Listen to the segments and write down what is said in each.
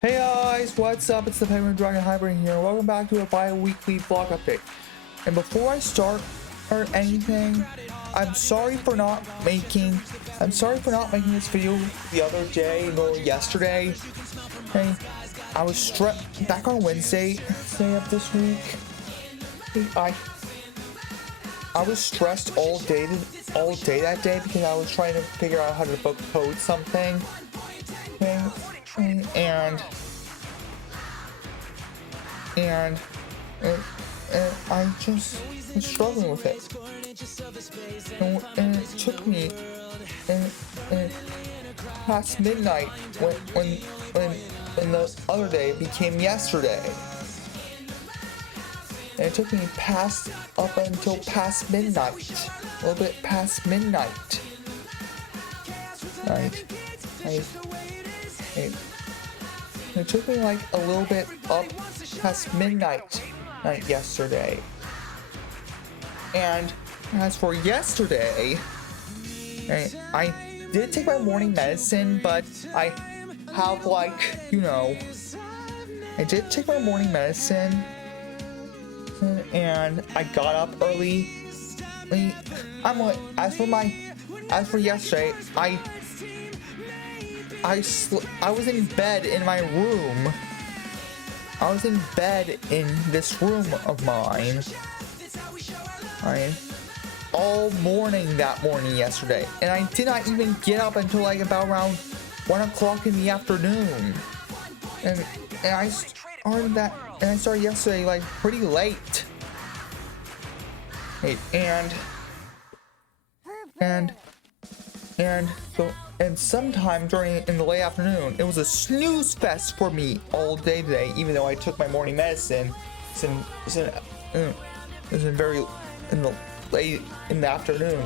Hey guys, what's up? It's the Penguin Dragon Hybrid here. Welcome back to a bi-weekly vlog update. And before I start or anything, I'm sorry for not making this video the other day nor yesterday. Hey, I was back on Wednesday of this week. Hey, I was stressed all day that day because I was trying to figure out how to book code something. Okay. And I just was struggling with it, and it took me past midnight when the other day became yesterday, and it took me up until past midnight, a little bit past midnight. It took me like a little bit up past midnight yesterday. And as for yesterday, I did take my morning medicine, but I have I did take my morning medicine, and I got up early. As for yesterday, I was in bed in my room. I was in bed in this room of mine. All morning that morning yesterday. And I did not even get up until like about around 1 o'clock in the afternoon. And I started yesterday like pretty late. And sometime in the late afternoon, it was a snooze fest for me all day today. Even though I took my morning medicine, it's very in the late in the afternoon.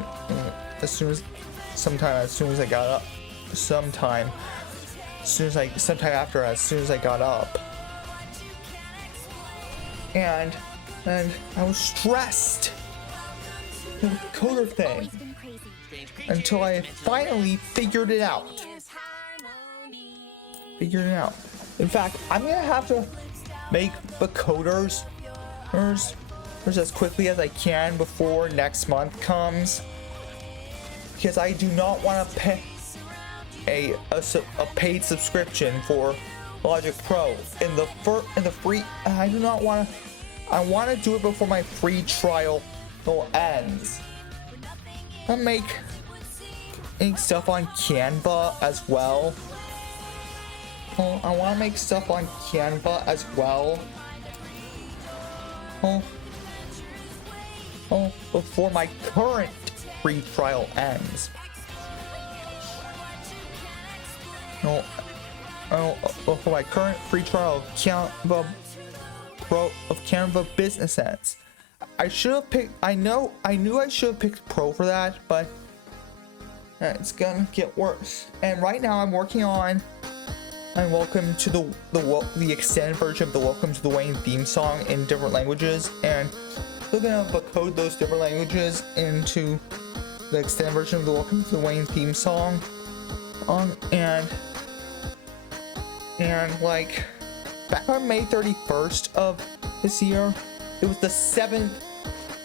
As soon as I got up, sometime after, as soon as I got up, and I was stressed with the coder thing. Until I finally figured it out. In fact, I'm gonna have to make the coders as quickly as I can before next month comes, because I do not want to pay a paid subscription for Logic Pro in the free. I do not want to. I want to do it before my free trial ends. I'll make stuff on Canva as well. I want to make stuff on Canva as well. Before my current free trial ends. Before my current free trial of Canva Business ends. I should have picked. I knew I should have picked Pro for that, but it's gonna get worse. And right now I'm working on Welcome to the extended version of the Welcome to the Wayne theme song in different languages, and we're gonna code those different languages into the extended version of the Welcome to the Wayne theme song. And like back on May 31st of this year, it was the 7th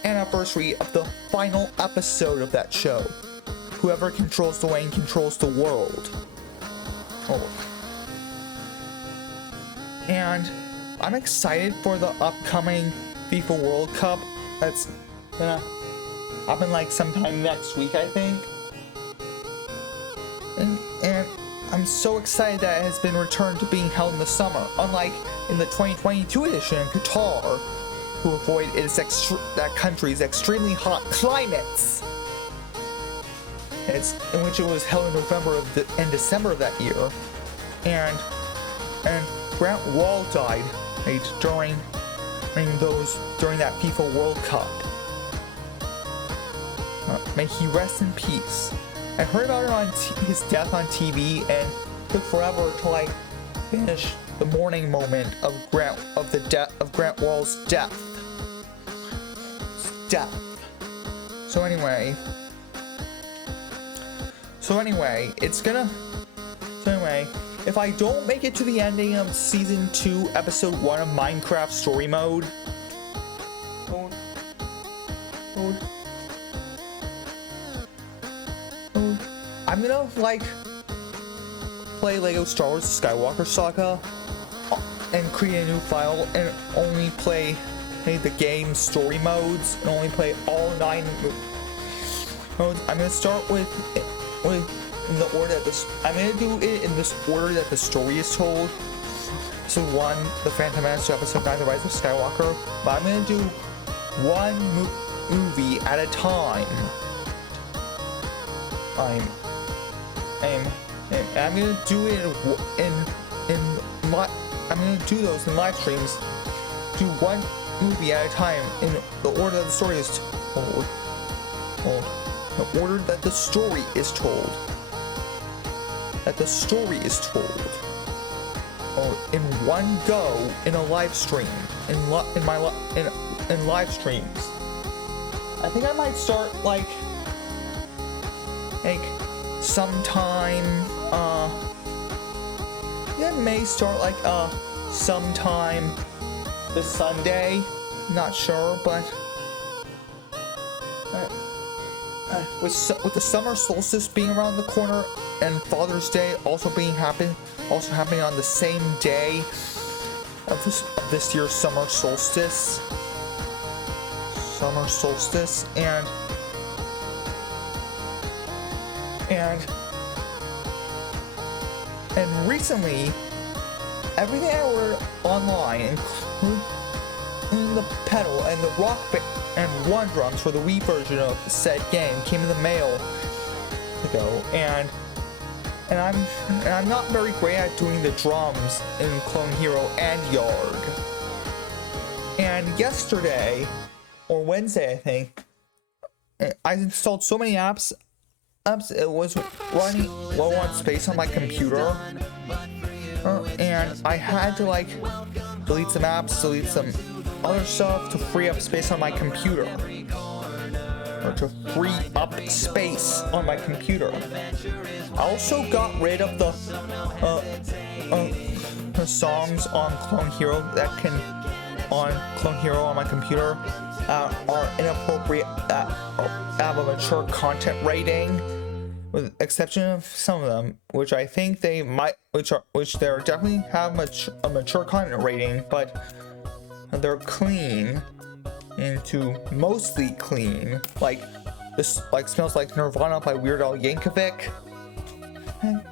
anniversary of the final episode of that show. Whoever controls the Wayne controls the world. And I'm excited for the upcoming FIFA World Cup. That's gonna happen like sometime next week, I think. And I'm so excited that it has been returned to being held in the summer, unlike in the 2022 edition in Qatar, who avoided that country's extremely hot climates. In which it was held in November and December of that year, and Grant Wall died during that FIFA World Cup. May he rest in peace. I heard about his death on TV, and it took forever to finish the mourning moment of Grant Wall's death. So anyway, if I don't make it to the ending of season 2, episode 1 of Minecraft story mode, I'm gonna like play Lego Star Wars Skywalker Saga and create a new file and only play the game story modes and only play all 9 modes. I'm gonna start with in the order that this. I'm gonna do it in this order that the story is told. Episode 1, The Phantom Menace, to Episode 9, The Rise of Skywalker. But I'm gonna do one movie at a time. I'm gonna do it I'm gonna do those in live streams. Do one movie at a time in the order that the story is told. The order that the story is told. In one go in a live stream. In live streams. I think I might start like sometime it may start like sometime this Sunday, not sure, but with the summer solstice being around the corner and Father's Day also happening on the same day of this year's summer solstice, and recently, everything I ordered online, including the pedal and the rock and one drums for the Wii version of said game, came in the mail ago, and I'm not very great at doing the drums in Clone Hero and Yard. And yesterday, or Wednesday, I think, I installed so many apps. It was running low on space on my computer, and I had to like delete some apps, delete some other stuff to free up space on my computer, or to free up space on my computer. I also got rid of the songs on Clone Hero on my computer are inappropriate, have a mature content rating, with the exception of some of them, which I think they might, which they definitely have a mature content rating, but they're clean into mostly clean, like this, like Smells Like Nirvana by Weird Al Yankovic,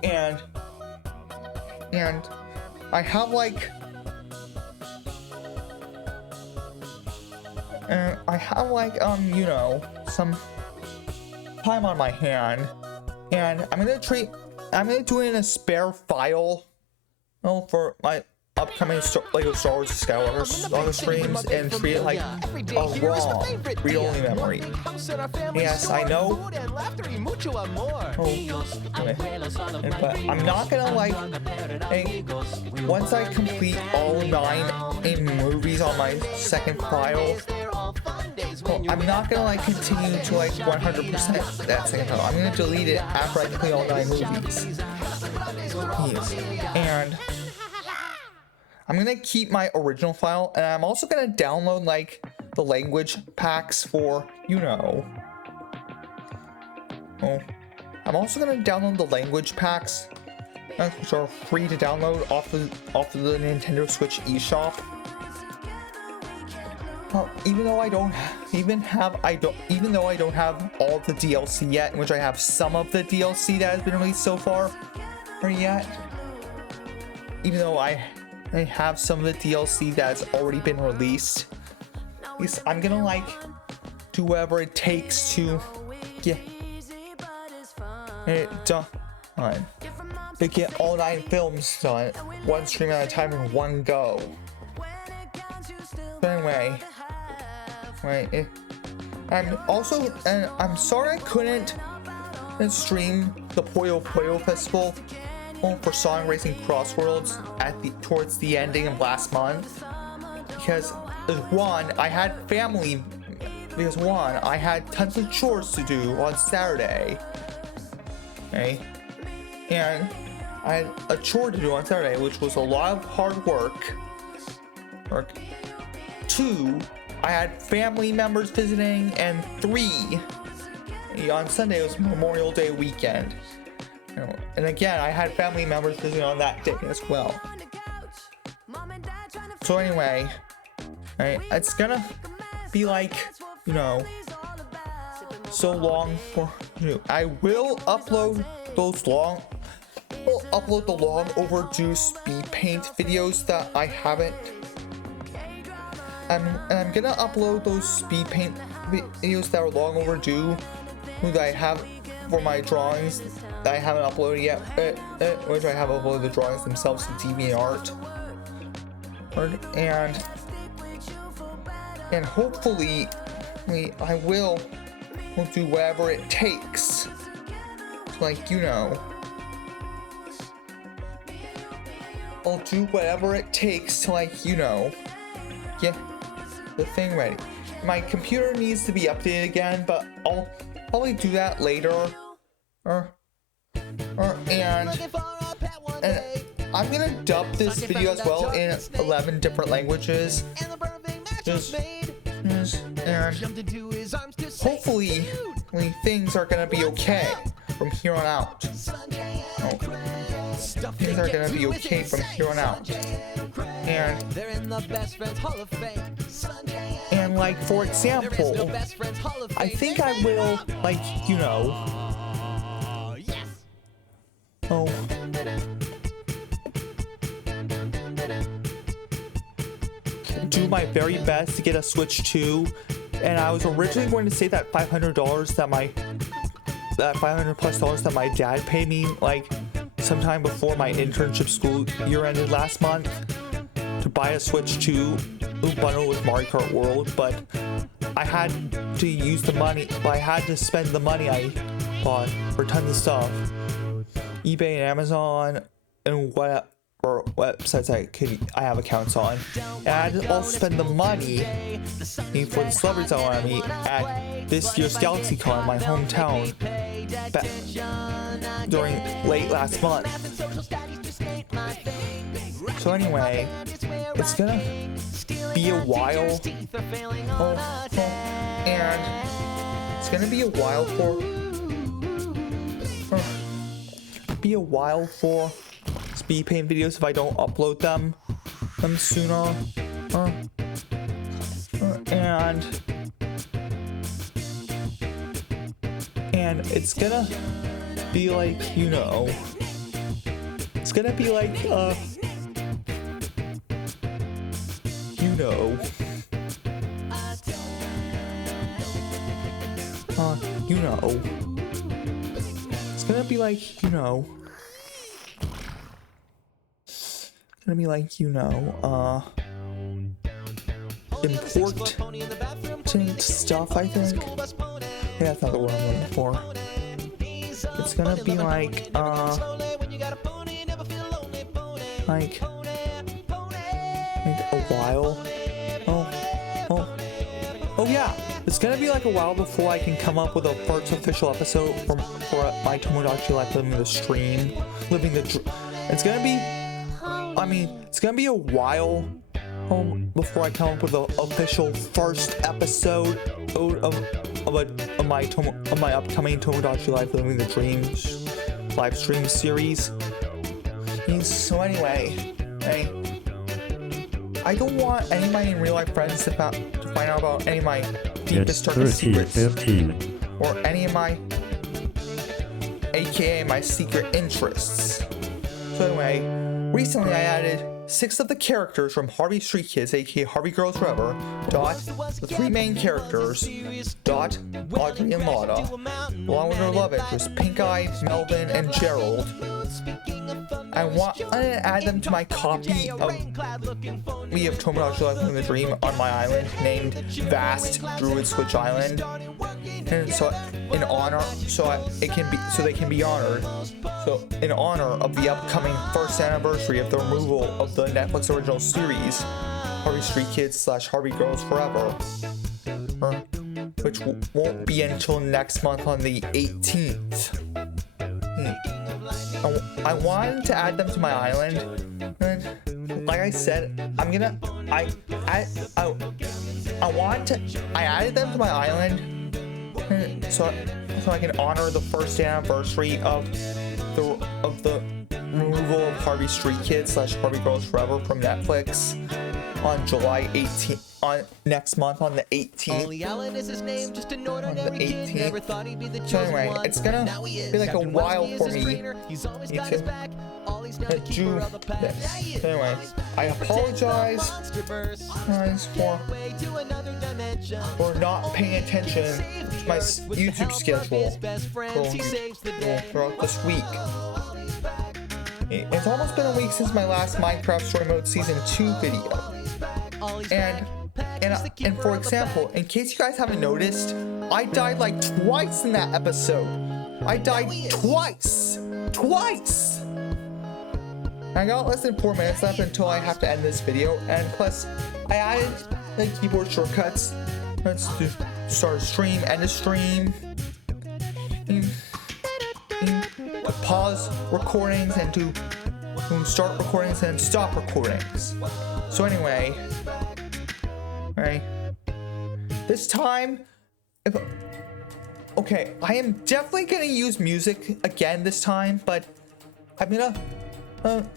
and I have like you know, some time on my hand, and I'm gonna do it in a spare file for my upcoming Lego Star Wars Skywalker Saga streams, and treat it like a raw, read-only memory. Yes, I know. But I'm not gonna like, once I complete all 9 movies on my second file, I'm not gonna like continue to like 100% that second file. I'm gonna delete it after I complete all 9 movies. Yes. And I'm gonna keep my original file, and I'm also gonna download like the language packs for, you know. I'm also gonna download the language packs, which are free to download off of the Nintendo Switch eShop. Even though I don't have all the DLC yet, in which I have some of the DLC that has been released so far, or yet. Even though I have some of the DLC that's already been released, at least I'm gonna like do whatever it takes to get it done. To get all 9 films done, one stream at a time in one go. But anyway, right. And I'm sorry I couldn't stream the Puyo Puyo Festival for Sonic Racing Crossworlds towards the ending of last month, because I had tons of chores to do on Saturday, okay? And I had a chore to do on Saturday, which was a lot of hard work. 2, I had family members visiting, and 3, on Sunday it was Memorial Day weekend. And again, I had family members visiting on that day as well. So anyway, it's gonna be like, you know, so long for you. I will upload those long. I'll upload the long overdue speed paint videos that I haven't. And I'm gonna upload those speed paint videos that are long overdue, that I have for my drawings that I haven't uploaded yet, which I have uploaded the drawings themselves to DeviantArt, and hopefully I will do whatever it takes, like, you know, I'll do whatever it takes to, like, you know, get the thing ready. My computer needs to be updated again, but I'll probably do that later. And I'm gonna dub this video as well in 11 different languages. And hopefully things are gonna be okay from here on out. Things are gonna be okay from here on out. And like, for example, I think I will, like, you know, do my very best to get a Switch 2. And I was originally going to say that $500 that $500+ that my dad paid me, like, sometime before my internship school year ended last month, to buy a Switch 2 bundle with Mario Kart World, but I had to use the money, I had to spend the money I bought for tons of stuff, eBay and Amazon and whatever websites I have accounts on, and I had to also spend the money for the celebrities I want to meet at this year's GalaxyCon, my hometown, during late last month. So anyway, it's gonna be a while, and it's gonna be a while for speed paint videos if I don't upload them sooner. And it's gonna be like, you know, it's gonna be like, you know, it's gonna be like, you know, important stuff, I think. Yeah, that's not the word I'm looking for. It's gonna be like a while. Oh yeah, it's gonna be like a while before I can come up with a first official episode for my Tomodachi Life Living the Stream, it's gonna be a while before I come up with an official first episode of my upcoming Tomodachi Life Living the Dreams live stream series. So anyway, I don't want any of my real life friends to find out about any of my deepest, darkest secrets, or any of my, aka my secret interests. So anyway, recently I added 6 of the characters from Harvey Street Kids, aka Harvey Girls Forever, the 3 main characters, Audrey and Lotta, along with their love interests, Pink Eye, Melvin, and Gerald. I want to add them to my copy of Tomodachi Life Living the Dream on my island, named Vast Druid Switch Island, and so they can be honored. So in honor of the upcoming 1st anniversary of the removal of the Netflix original series, Harvey Street Kids / Harvey Girls Forever, which won't be until next month on the 18th. I wanted to add them to my island, and like I said, I added them to my island, so I can honor the first anniversary of the removal of Harvey Street Kids / Harvey Girls Forever from Netflix on July 18th. On next month on the 18th. Only Alan is his name, just an ordinary kid. Never thought he'd be the chosen anyway, one. it's gonna be like a while for me He's always got his back. All he's now the do keeper of the pack. this. Anyway, I apologize for not paying attention to my YouTube schedule throughout this week. It's almost been a week since my last Minecraft Story Mode Season 2 video. And for example, in case you guys haven't noticed, I died like twice in that episode. I died twice. I got less than 4 minutes left until I have to end this video, and plus I added the keyboard shortcuts. Let's start a stream, end a stream, to pause recordings and to start recordings and stop recordings. So anyway, right, this time, okay, I am definitely gonna use music again this time, but I'm gonna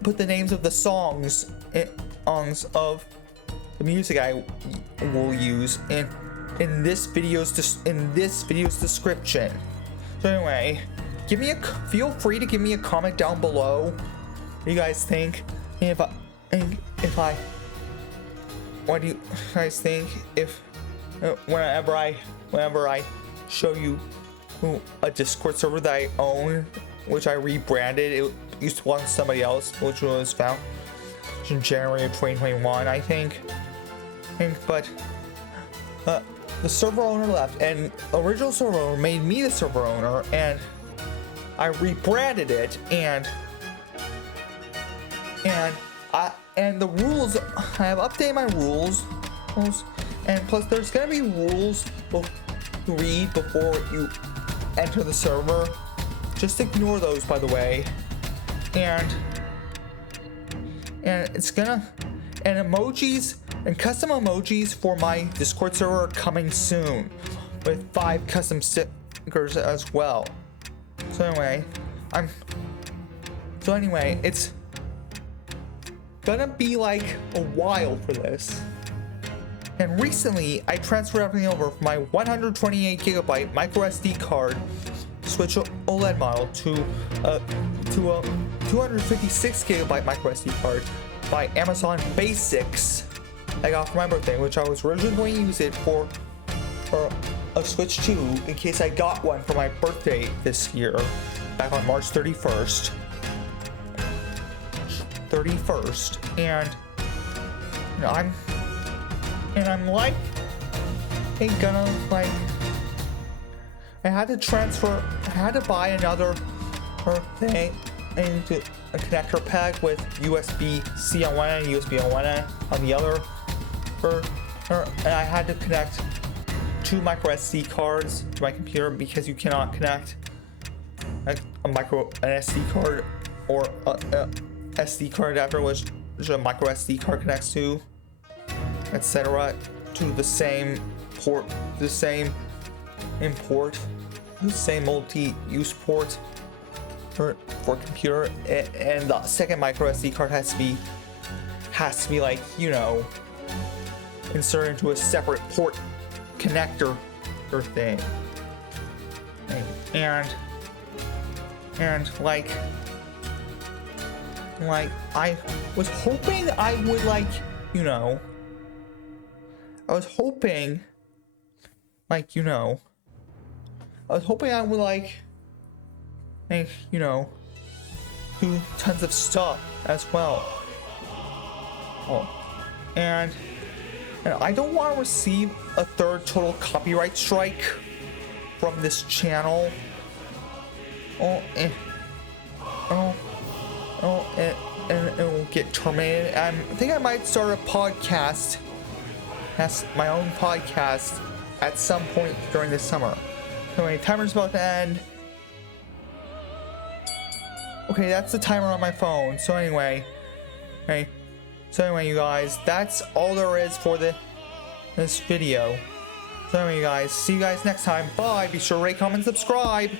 put the names of the songs of the music I will use in this video's description. So anyway, feel free to give me a comment down below what you guys think, and what do you guys think if whenever I show you a Discord server that I own, which I rebranded. It used to belong to somebody else, which was found in January of 2021, I think. But the server owner left, and original server owner made me the server owner, and I rebranded it, and the rules, I have updated my rules, and plus there's gonna be rules to read before you enter the server. Just ignore those, by the way. And it's gonna, and emojis and custom emojis for my Discord server are coming soon, with 5 custom stickers as well. So anyway, it's gonna be like a while for this. And recently, I transferred everything over from my 128 gigabyte micro SD card Switch OLED model to a 256 gigabyte micro SD card by Amazon Basics I got for my birthday, which I was originally going to use it for a Switch 2 in case I got one for my birthday this year, back on March 31st. And you know, I'm like, ain't gonna like, I had to buy another thing into a connector pack with USB-C on one end and USB on one end on the other, and I had to connect 2 micro SD cards to my computer because you cannot connect an SD card or a SD card adapter which a micro SD card connects to, etc., to the same port, the same import, the same multi-use port for computer, and the second micro SD card has to be like, you know, inserted into a separate port connector or thing, and like I was hoping I would like, you know, I was hoping I would like, you know, do tons of stuff as well. And I don't want to receive a 3rd total copyright strike from this channel. And it will get terminated. I think I might start a podcast, my own podcast, at some point during the summer. Anyway, timer's about to end. Okay, that's the timer on my phone. So anyway, okay. So anyway, you guys, that's all there is for this video. So anyway, you guys, see you guys next time. Bye. Be sure to rate, comment, subscribe.